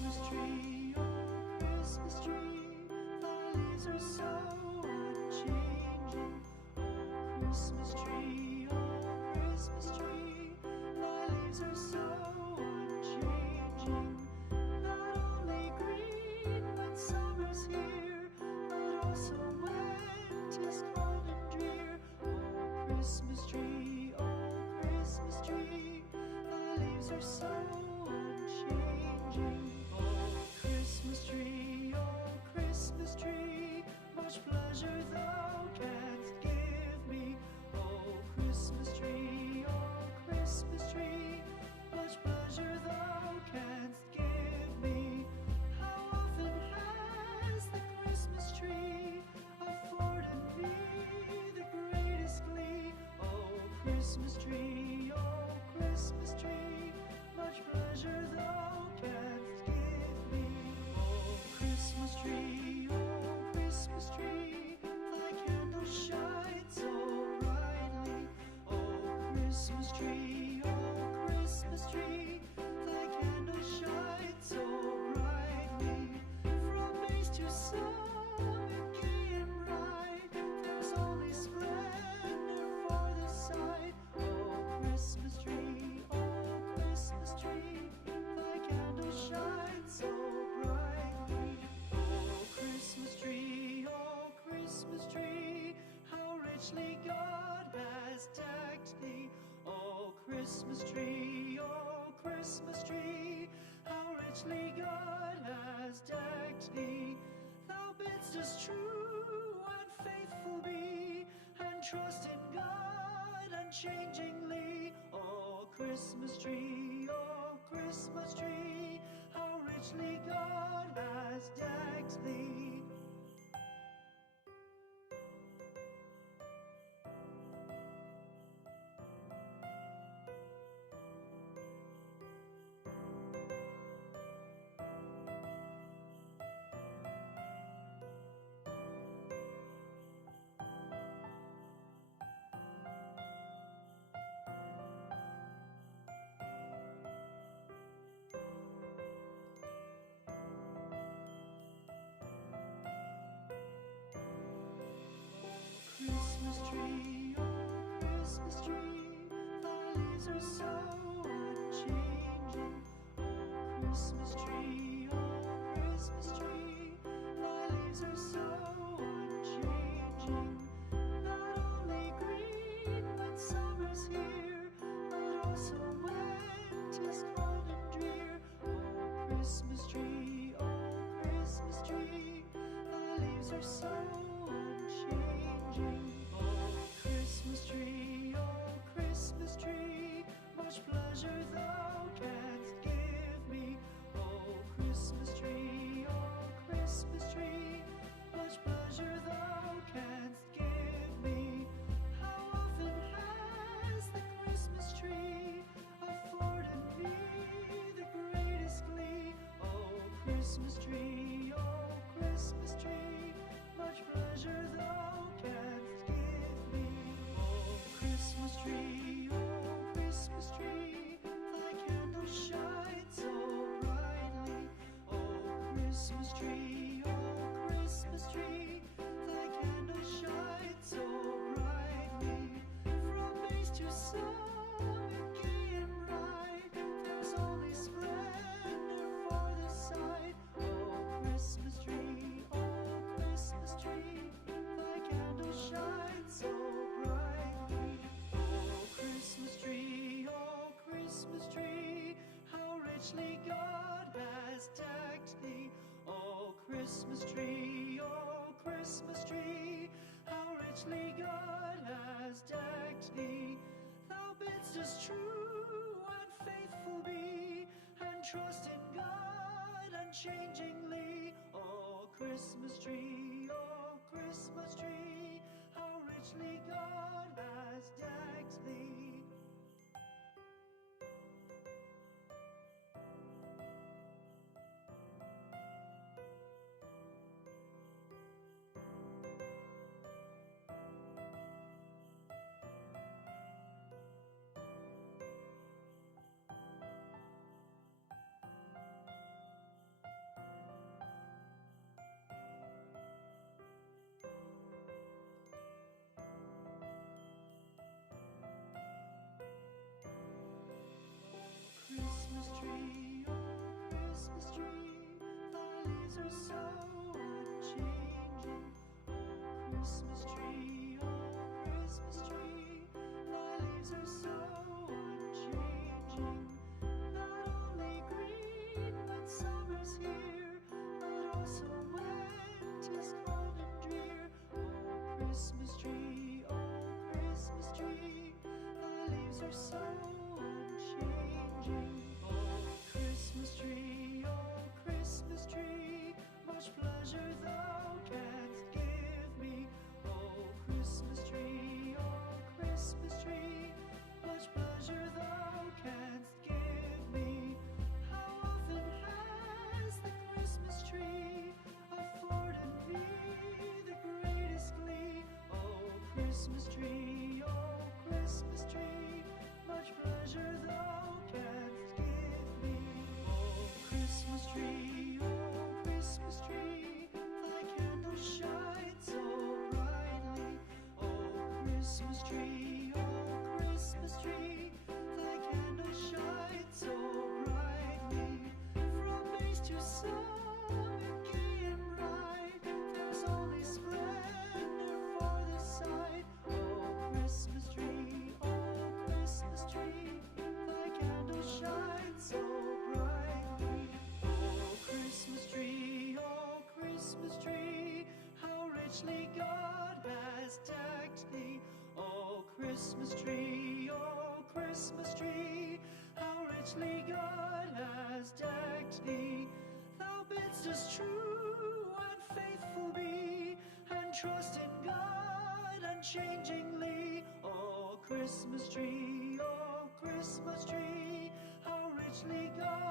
Christmas tree, oh Christmas tree, thy leaves are so unchanging. Oh Christmas tree, oh Christmas tree, thy leaves are so unchanging. Not only green when summer's here, but also when 'tis cold and drear. Oh Christmas tree, thy leaves are so unchanging. Oh Christmas tree, much pleasure thou canst give me. Oh Christmas tree, much pleasure thou canst give me. How often has the Christmas tree afforded me the greatest glee? Oh Christmas tree, much pleasure thou canst give me. Oh Christmas tree, thy candles shine so brightly. Oh Christmas tree, thy candles shine so brightly. From base to summit, gay and bright, there's only splendor for the sight. Oh Christmas tree, thy candles shine so brightly. Oh Christmas tree, how richly God has decked thee. Oh Christmas tree, how richly God has decked thee. Thou bidst us true and faithful be, and trust in God unchangingly. Oh Christmas tree, how richly God has decked thee. Christmas tree, thy leaves are so unchanging. Oh Christmas tree, thy leaves are so unchanging. Not only green when summer's here, but also when 'tis cold and drear. Oh Christmas tree, thy leaves are so unchanging. Oh Christmas tree, much pleasure thou canst give me. Oh Christmas tree, much pleasure thou canst give me. How often has the Christmas tree afforded me the greatest glee? Oh Christmas tree, much pleasure thou canst give me. Oh Christmas tree, thy candles shine so brightly. Oh Christmas tree, thy candles shine so brightly. From base to summit, gay and bright, there's only splendor for the sight. Oh Christmas tree, thy candles shine so brightly. Oh Christmas tree, how richly God has decked thee. Oh Christmas tree, how richly God has decked thee. Thou bidst us true and faithful be, and trust in God unchangingly. Oh Christmas tree, how richly God has decked thee. Christmas tree, oh Christmas tree, thy leaves are so unchanging. Oh Christmas tree, much pleasure thou canst give me. Oh Christmas tree, much pleasure thou canst give me. How often has the Christmas tree afforded me the greatest glee? Oh Christmas tree, much pleasure thou canst give me. Oh Christmas tree, thy candle shines so brightly. Oh Christmas tree, thy candle shines so brightly. From base to summit, gay and bright, there's only splendor for the sight. Oh Christmas tree, thy candle shines so brightly. Oh Christmas tree, how richly God has decked thee. Oh Christmas tree, how richly God has decked thee. Thou bidst us true and faithful be, and trust in God unchangingly. Oh Christmas tree, how richly God